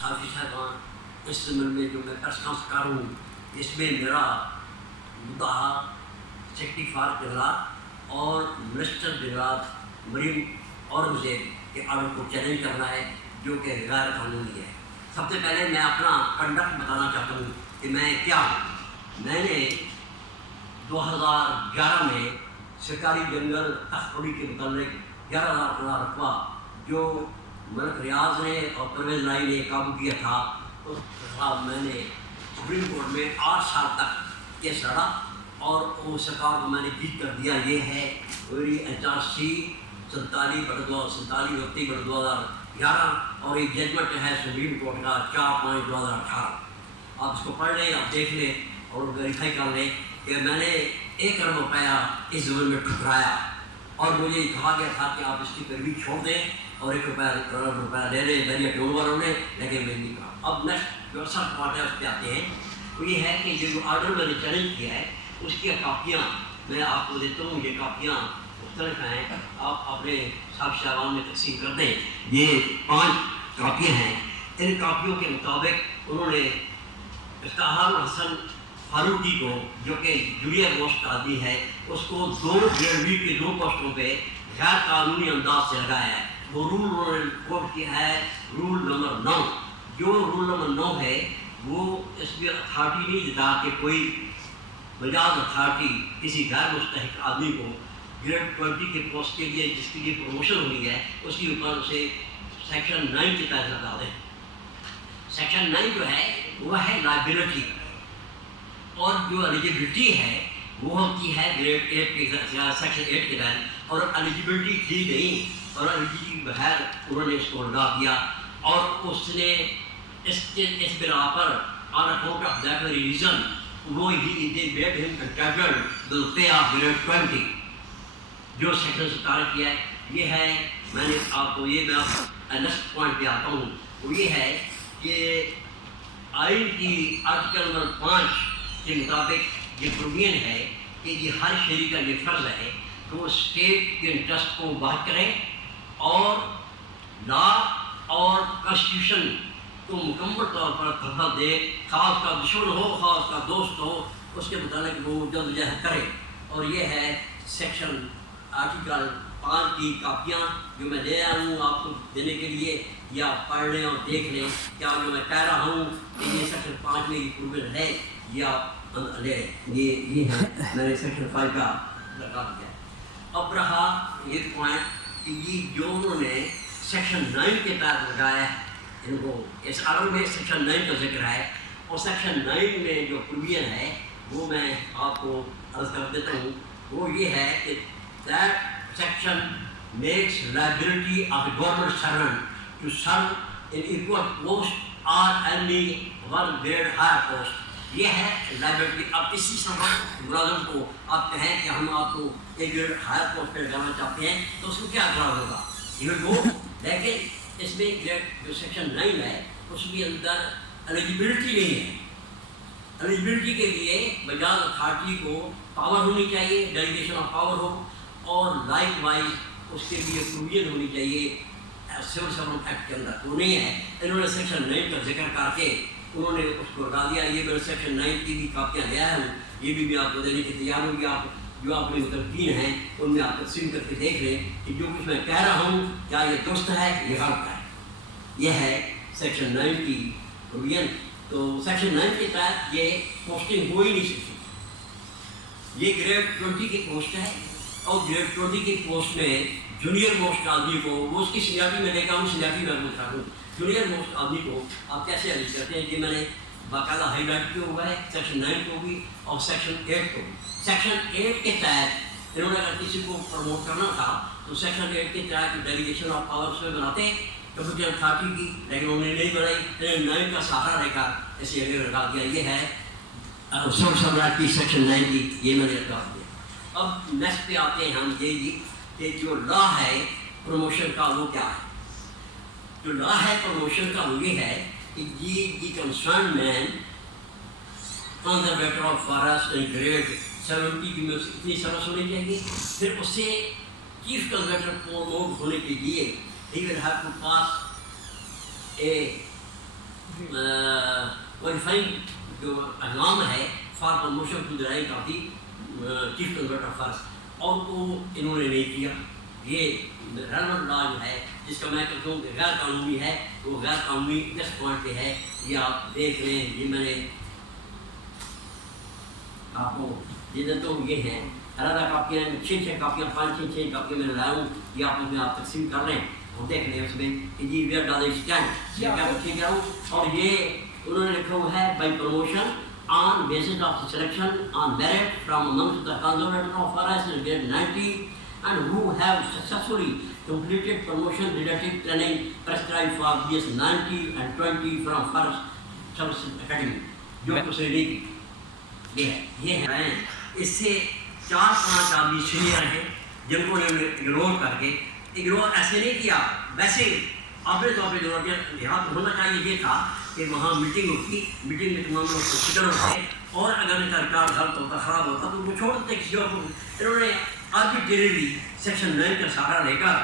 صحافی صاحبان، اس ضمن میں جو میں پریس کر ہوں، اس میں میرا مدعا سیکرٹری فار جنگلات اور منسٹر جنگلات مریم اورنگزیب کے آرڈر کو چیلنج کرنا ہے جو کہ غیر قانونی ہے۔ سب سے پہلے میں اپنا کنڈکٹ بتانا چاہتا ہوں کہ میں کیا ہوں۔ میں نے 2011 میں سرکاری جنگل تخت کے متعلق 11,000 کنال رقبہ جو ملک ریاض نے اور پرویز لائی نے قابو کیا تھا، اس کے خلاف میں نے سپریم کورٹ میں 8 سال تک کیس لڑا اور وہ سرکار کو میں نے جیت کر دیا۔ یہ ہے میری HRC 47/2011 اور ایک ججمنٹ ہے سپریم کورٹ کا 4/5/2018۔ آپ اس کو پڑھ لیں، آپ دیکھ لیں اور ویریفائی کر لیں کہ میں نے 1 ارب روپیہ اس زمین میں ٹھکرایا اور مجھے کہا گیا تھا کہ آپ اس کی پیروی چھوڑ دیں اور 1 ارب روپیہ لے لیں دریا ٹول والوں نے، لیکن میں نہیں کہا۔ اب نیکسٹ جو سب پارٹ ہے اس پہ آتے ہیں، وہ یہ ہے کہ جو آرڈر میں نے چیلنج کیا ہے اس کی کاپیاں میں آپ کو دیتا ہوں۔ یہ کاپیاں مختلف ہیں، آپ اپنے صاحبان میں تقسیم کر دیں۔ یہ 5 کاپیاں ہیں۔ ان کاپیوں کے مطابق انہوں نے افتخار حسن فاروقی کو، جو کہ جونیئر موسٹ آدمی ہے، اس کو 2 گریڈ بی کے 2 پوسٹوں پہ غیر قانونی انداز سے لگایا ہے۔ وہ رول انہوں نے کوٹ کیا ہے، رول نمبر 9۔ جو رول نمبر 9 ہے وہ اس میں اتھارٹی نہیں دیتا کہ کوئی مجاز اتھارٹی کسی غیر مستحق آدمی کو گریڈ 20 کے پوسٹ کے لیے جس کے لیے پروموشن ہوئی ہے اس کے اوپر اسے سیکشن 9 کے تحت لگا دیں۔ سیکشن 9 جو ہے وہ ہے لائبلٹی، اور جو ایلیجبلٹی ہے وہ ہوتی ہے گریڈ 8 کے سیکشن 8 کے تحت، اور ایلیجبلٹی تھی نہیں اور ایلیجبلٹی بغیر انہوں نے اس کو لگا دیا اور اس نے اس بنا پر on account of that very reason وہ ہی they made him contribute will pay of grade 20 جو سیکشن 17 کیا ہے۔ یہ ہے میں نے آپ کو یہ میں نیکسٹ پوائنٹ پہ آتا ہوں، وہ یہ ہے کہ آئین کی آرٹیکل نمبر 5 کے مطابق یہ پروویژن ہے کہ یہ ہر شہری کا یہ فرض ہے کہ وہ اسٹیٹ کے انٹرسٹ کو بحق کرے اور لا اور کانسٹیٹیوشن کو مکمل طور پر تحفظ دے، خاص کا دشمن ہو خاص کا دوست ہو، اس کے متعلق وہ جد جہد کرے۔ اور یہ ہے سیکشن آرٹیکل 5 کی کاپیاں جو میں لے آیا ہوں آپ کو دینے کے لیے، یا پڑھ لیں اور دیکھ لیں کیا جو میں کہہ رہا ہوں کہ یہ سیکشن 5 میں یہ پروویژن ہے یا لے یہ ہے۔ میں نے سیکشن 5 کا لگا دیا۔ اب رہا یہ پوائنٹ کہ یہ جو انہوں نے سیکشن 9 کے تحت لگایا ہے ان کو، اس آرڈر میں سیکشن 9 کا ذکر ہے اور سیکشن 9 میں جو پروویژن ہے وہ میں آپ کو عرض کر دیتا ہوں۔ وہ یہ ہے کہ that section makes liability of a government servant to serve in equal post or any one grade higher post۔ یہ ہے لائبلٹی۔ اب اسی سبب ملازم کو آپ کہیں کہ ہم آپ کو ایک گریڈ ہائر پوسٹ پہ لگانا چاہتے ہیں تو اس کو کیا اعتراض ہوگا؟ لیکن اس میں جو سیکشن 9 ہے اس کے اندر ایلیجبلٹی نہیں ہے۔ ایلیجبلٹی کے لیے مجاز اتھارٹی کو پاور ہونی چاہیے، ڈیلیگیشن آف پاور ہو، اور لائک وائز اس کے لیے پروویژن ہونی چاہیے سول سرونٹ ایکٹ کے اندر، وہ نہیں ہے۔ انہوں نے سیکشن 9 کا ذکر کر کے انہوں نے اس کو لگا دیا۔ یہ میں سیکشن 9 کی بھی کاپیاں لے آیا ہوں، یہ بھی میں آپ کو دینے کے تیار ہوں گی۔ آپ جو آپ کے مترقین ہیں ان میں آپ تقسیم کر کے دیکھ لیں کہ جو کچھ میں کہہ رہا ہوں کیا یہ درست ہے یہ غلط ہے۔ یہ ہے سیکشن 9 کی پروویژن۔ تو سیکشن 9 کے تحت یہ پوسٹنگ ہو ہی نہیں سکتی۔ یہ گریڈ 20 کی پوسٹ ہے اور گریڈ 20 کی پوسٹ میں جونیئر موسٹ آدمی کو وہ اس کی سینیارٹی میں لے کے آؤں، سینیارٹی میں پوچھ رہا ہوں جونیئر موسٹ آدمی کو آپ کیسے ایڈجسٹ کرتے ہیں؟ یہ میں نے باقاعدہ ہائی لائٹ کیا ہوا ہے سیکشن 9 کو بھی اور سیکشن 8 کو بھی۔ سیکشن 8 کے تحت انہوں نے اگر کسی کو پروموٹ کرنا تھا تو سیکشن 8 کے تحت ڈیلیگیشن آف پاورس میں بناتے کمپیوٹر اتھارٹی کی، لیکن انہوں نے نہیں بنائی۔ 9 کا سہارا لے کر اسے آگے لگا دیا۔ یہ ہے سول سمراٹ کی سیکشن 9 کی، یہ میں نے لگا دیا۔ اب نیکسٹ پہ آتے ہیں ہم یہ کہ جو لا ہے پروموشن کا وہ کیا ہے؟ جو لا ہے پروموشن کا وہ یہ ہے کہ the concern man conservator of forest and grade 70 کی میں اتنی سرس ہونی چاہیے، پھر اس سے چیف کنزرویٹر پروموٹ ہونے کے لیے he will have to pass a qualifying جو اقدام ہے for promotion to the rank of the chief conservator first, اور وہ انہوں نے نہیں کیا. یہ ریلیونٹ لا جو ہے جس کا میں کہتا ہوں کہ غیر قانونی ہے، وہ غیر قانونی کس پوائنٹ پہ ہے یہ آپ دیکھ لیں. یہ میں نے آپ کو یہ دیتا ہوں، یہ ہیں علیحدہ کاپیاں، 6 کاپیاں، 5 کاپیاں میں نے لایا ہوں. یہ آپ اس میں آپ تقسیم کر لیں اور دیکھ لیں اس میں کہ جی ویئر ڈز اٹ اسٹینڈ، یہ کیا بچے کیا ہوں. اور یہ انہوں نے لکھا ہوا ہے by promotion on basis of selection on merit from amongst the conservator of RS grade 90 and who have successfully completed promotion related training prescribed for BS 90 and 20 from First Service Academy. جو کچھ نہیں کی یہ ہے. اس سے 4-5 آدمی senior ہیں جن کو اگنور کر کے، اگنور ایسے نہیں کیا، ویسے اپنے طور پہ جو یاد ہونا چاہیے یہ تھا کہ وہاں میٹنگ ہوتی، میٹنگ میں تمام لوگ کنسیڈر ہوتے، اور اگر ان کا ریکارڈ غلط ہوتا، خراب ہوتا تو وہ چھوڑ دیتے کسی اور کو. انہوں نے آربیٹریلی سیکشن 9 کا سہارا لے کر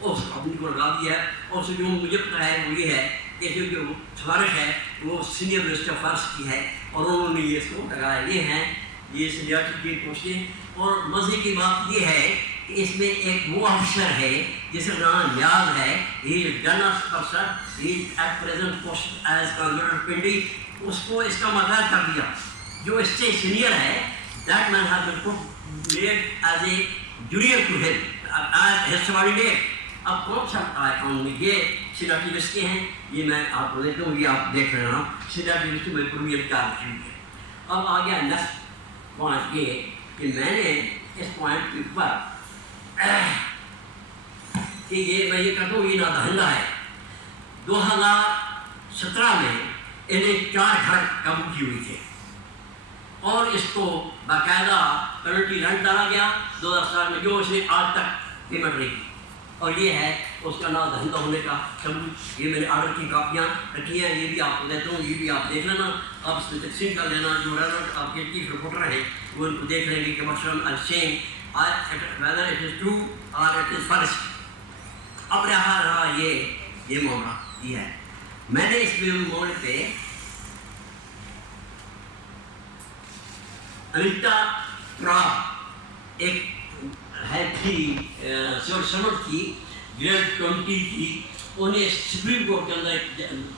اس آدمی کو لگا دیا ہے. اور جو مجھے پتہ ہے وہ یہ ہے کہ جو سفارش ہے وہ سینئر منسٹر فرسٹ کی ہے، اور انہوں نے یہ اس کو لگایا. یہ ہیں یہ سینئرٹی کی پوسٹیں. اور مزے کی بات یہ ہے کہ اس میں ایک وہ افسر ہے جس کا نام یاد ہے، یہ جنرل افسر، یہ at present post as conservator Pindi. اس کو اس کا مقرر کر دیا جو اس سے سینئر ہے. That man has been put made as a junior to him as his subordinate. اب کون سا قانون میں یہ سینئرٹی لسٹیں ہیں، یہ میں آپ کو دیکھتا ہوں، یہ آپ دیکھ رہے ہیں سینئرٹی لسٹ میں پروویئر کیا رکھی ہوئی ہے. اب آ گیا نیکسٹ پوائنٹ یہ کہ میں نے اس پوائنٹ کے اوپر کہ یہ میں یہ کہتا ہوں یہ نادہندہ ہے. 2017 میں انہیں 4 گھر قبول کی ہوئی تھے اور اس کو باقاعدہ پینلٹی رنٹ ڈالا گیا 2017 میں، جو اس نے آج تک پیمنٹ نہیں کی. اور یہ ہے اس کا نادہندہ ہونے کا ثبوت. یہ میرے آرڈر کی کاپیاں رکھی ہیں، یہ بھی آپ کو دیتا ہوں، یہ بھی آپ دیکھ لینا، آپ اس میں تقسیم کر لینا. جو ریلیونٹ آپ کے چیف رپورٹر ہیں وہ ان کو دیکھ لیں گے کہ مشرم الشین whether it is true or it is false. اب رہا یہ معاملہ یہ ہے. میں نے اس موڑ پہ انیتا پراگ ایک ہے تھی سول سرونٹ تھی گریڈ 20 کی، انہیں سپریم کورٹ کے اندر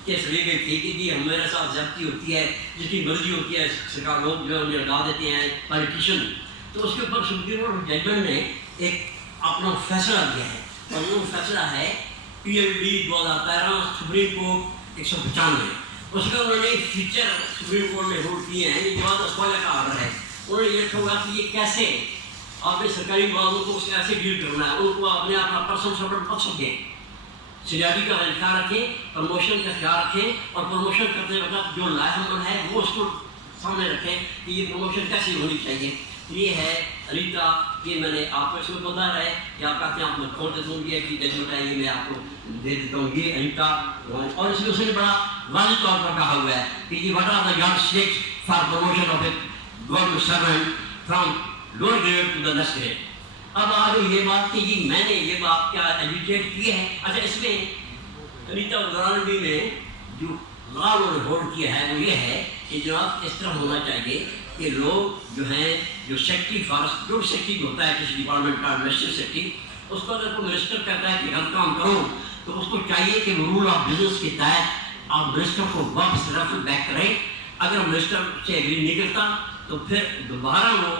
کیس لے گئی تھی کہ جی ہمارے ساتھ زیادتی ہوتی ہے، جس کی مرضی ہوتی ہے سرکار لوگ جو ہے انہیں لگا دیتے ہیں پالیٹیشین. تو اس کے اوپر سپریم کورٹ ججمنٹ نے ایک اپنا فیصلہ دیا ہے، اور وہ فیصلہ ہے PLD 2013 سپریم کورٹ 195. اس کا انہوں نے فیچر سپریم کورٹ نے رول کیے ہیں. یہ جواز اسپوائلر کا آرڈر ہے. انہوں نے یہ لکھا ہوا کہ یہ کیسے آپ نے سرکاری بازوں کو کیسے ڈیل کرنا ہے، ان کو اپنے اپنا پرسنل سپورٹ مقصد دیں، سینئرٹی کا خیال رکھیں، پروموشن کا خیال رکھیں، اور پروموشن کرتے وقت جو لائحہ ہے وہ اس کو سامنے رکھیں کہ یہ پروموشن کیسی ہونی چاہیے. یہ ہے انیتا. یہ میں نے آپ کو اس میں بتا رہا ہے کہ آپ کہتے ہیں آپ میں کھول دیتا ہوں، یہ کہ ججمنٹ ہے یہ میں آپ کو دے دیتا ہوں. یہ انیتا، اور اس میں اس نے بڑا واضح طور پر کہا ہوا ہے کہ یہ what are the yardsticks for promotion of a government servant from lower grade to the next grade. اب آ گئی یہ بات کہ جی میں نے یہ بات کیا ایجوکیٹ کی ہے. اچھا اس میں انیتا ورانوی میں جو لا انہوں نے ہولڈ کیا ہے وہ یہ ہے کہ جناب اس طرح ہونا چاہیے کہ لوگ جو ہیں جو سیکٹری فارسٹ جو سیکٹری ہوتا ہے کسی ڈپارٹمنٹ کا ایڈمنسٹریٹو سیکٹری، اس کو اگر کوئی منسٹر کہتا ہے کہ غلط کام کرو تو اس کو چاہیے کہ رول آف بزنس کے تحت آپ منسٹر کو واپس ریفر بیک کریں. اگر منسٹر سے ایگری نہیں کرتا تو پھر دوبارہ وہ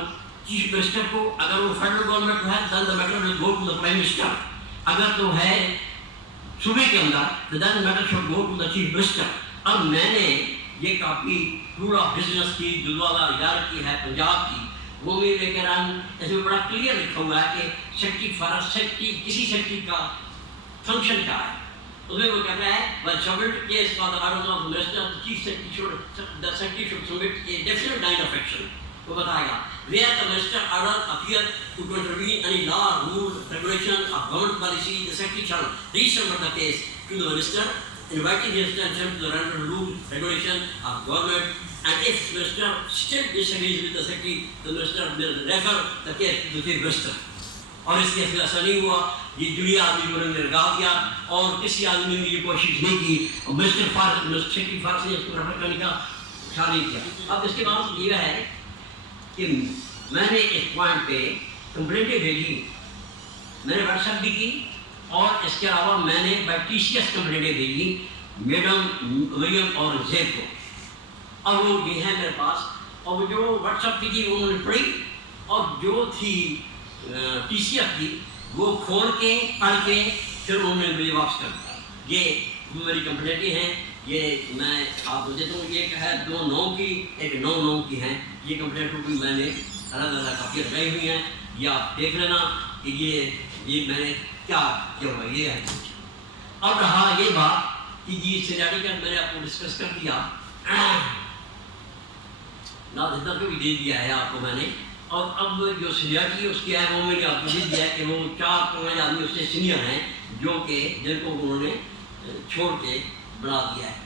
چیف منسٹر کو، اگر وہ فیڈرل گورنمنٹ ہے then the matter will go to the prime minister. اگر تو ہے صوبے کے اندر تو then the matter should go to the chief minister. اب میں نے یہ کاپی رول آف بزنس کی جو 2011 کی ہے پنجاب کی، وہ بھی لے کر آئیں. اس میں بڑا کلیئر لکھا ہوا ہے کہ سیکٹری فارسٹ سیکٹری کسی سیکٹری کا فنکشن کیا ہے. اس میں وہ کہتا ہے when submitted case for the orders of the minister, the chief secretary should submit a definite line of action. وہ بتائے گا where the minister order appear to contravene any law, rule, regulation of government policy, the secretary shall resubmit the case to the minister, inviting his attention to the relevant rule, regulation of government, and if the minister still disagrees with the secretary, the minister will refer the case to the chief minister. اور اس کے ایسا نہیں ہوا یہ جڑیا آدمی کو انہوں نے لگا دیا اور کسی آدمی نے یہ کوشش نہیں کی اور مسٹر فارس نے اس کو رفع کرنے کا خیال نہیں کیا۔ اب اس کے بعد یہ ہے کہ میں نے اس پوائنٹ پہ کمپلینٹیں بھیجی، میں نے واٹس ایپ بھی کی اور اس کے علاوہ میں نے بائی ٹی سی ایس کمپلینٹیں بھیجی میڈم مریم اور زید کو، اور وہ یہ ہیں میرے پاس، اور وہ جو واٹس ایپ کی تھی انہوں نے پڑھی اور جو تھی ٹی سی ایف کی وہ کھول کے پڑھ کے پھر انہوں نے مجھے واپس کر دیا۔ یہ میری کمپلینٹیں ہیں، یہ میں آپ کو دیتا ہوں، ایک ہے 2 9 کی، ایک 9 9 کی ہیں۔ یہ کمپلینٹوں کی میں نے الگ الگ کاپیاں لگائی ہوئی ہیں، یہ آپ دیکھ لینا کہ یہ میں نے کیا ہوا یہ ہے۔ اب رہا یہ بات کہ جی سینیٹی کا میں نے آپ کو ڈسکس کر دیا، نادر کو بھی دے دیا ہے آپ کو میں نے، اور اب جو سینیئرٹی اس کی ہے وہ میں نے آپ کو دے دیا ہے کہ وہ 4 آدمی اس سے سینئر ہیں جو کہ جن کو انہوں نے چھوڑ کے بنا دیا ہے۔